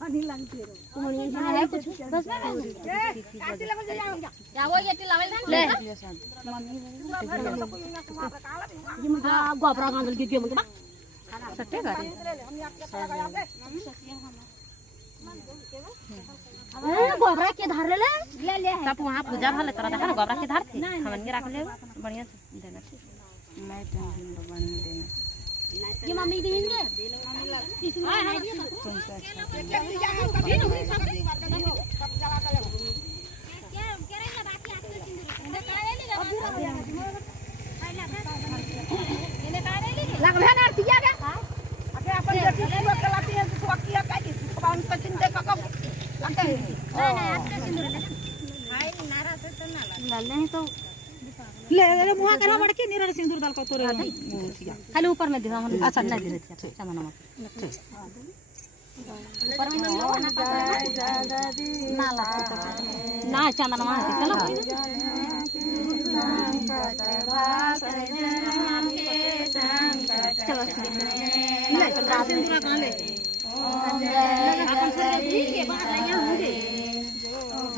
पानी लगती है तुम्हारी है कुछ बस में क्या वो ये लावल ले ये मुझे गोबरा गांगल के मुझे सट्टे कर गोबरा के धार ले ले सब वहां पूजा भले तरह देखा ना गोबरा के धार थी हमन के रख ले बढ़िया से देना नहीं टेंशन बढ़िया देना ये मम्मी देंगे हां हां लगभग आरतिया के आगे अपन बेटी पूरा कलाती है तो किया का जी कौन का चिंता का कब लगता है नहीं नहीं आज का सिंदूर ले हाय नारा से तो ना ले नहीं तो ले ले मुहा करा बड़ के निरा सिंदूर डाल को तोरे खाली ऊपर में दिखा अच्छा नहीं दे रही चंदन ऊपर में ना चंदन वहां चलो चलो सिंदूर कहां ले अपन से ठीक है बाहर ले होंगे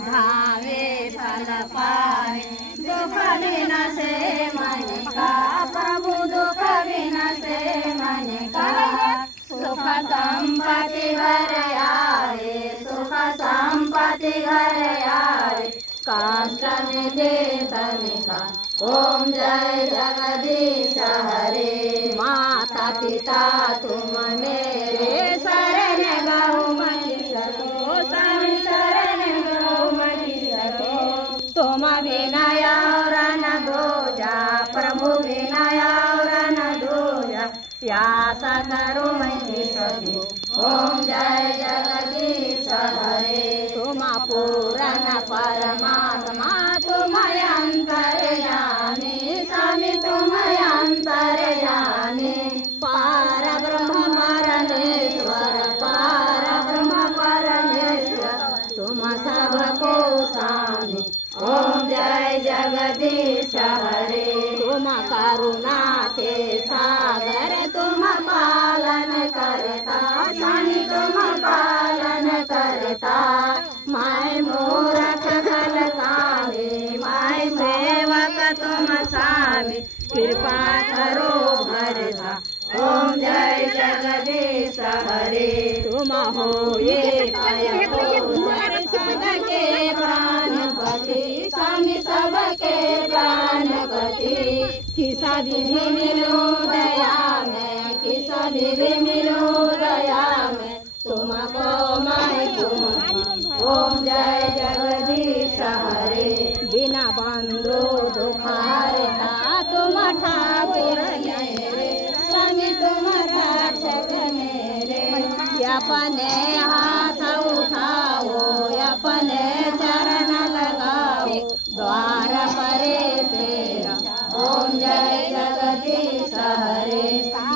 भावे फल पावे दुख बिना से मन का प्रभु दुख बिना से मन का सुख संपत्ति घर आए सुख संपत्ति घर आए काष्ट निधि धनिका ओम जय जगदीश हरे माता पिता तुम मेरे शरण गौ मणि शरण गौ मणि तुम विनय और न दूजा प्रभु विनय और न दूजा प्यास करो मणि सभी ओम जय जगदीश हरे तुम पूर्ण परमात्मा तुम अंतर्यामी स्वामी तुम अंतर्यामी पार ब्रह्म परमेश्वर पार ब्रह्म परमेश्वर तुम सबको स्वामी ओम जय जगदीश हरे तुम करुणा के सागर तुम पालन करता स्वामी तुम पालन करता मैं मूर्ख गलतानी मैं सेवक तुम स्वामी कृपा करो भरता ओम जय जगदीश हरे तुम हो ये सबके प्राणपति स्वामी सबके प्राणपति किसा विधि मिलो दया में किसा विधि मिलो दया में तुमको मैं तुम ओम जय जगदीश हरे बिना बंधु दुखारता तुम ठाकुर मेरे स्वामी तुम रक्षक मेरे अपने हाथ उठाओ अपने चरण लगाओ द्वार परे तेरा ओम जय जगदीश हरे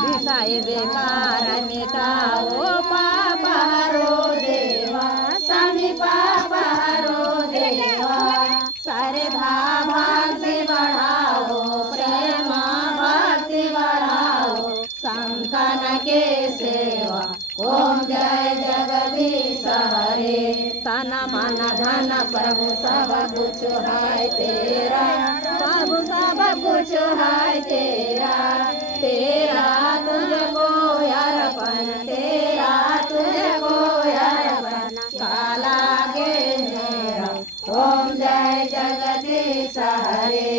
विषय बेकार मिटाओ पाप हरो देवा स्वामी पाप हरो देवा श्रद्धा भक्ति बढ़ाओ प्रेम भक्ति बढ़ाओ संतन के सेवा ओम जय जगदीश हरे तन मन धन प्रभु सब कुछ है तेरा प्रभु सब कुछ है तेरा तेरा तुझको अर्पण तेरा तुझको अर्पण काला के मेरा ओम जय जगदीश हरे।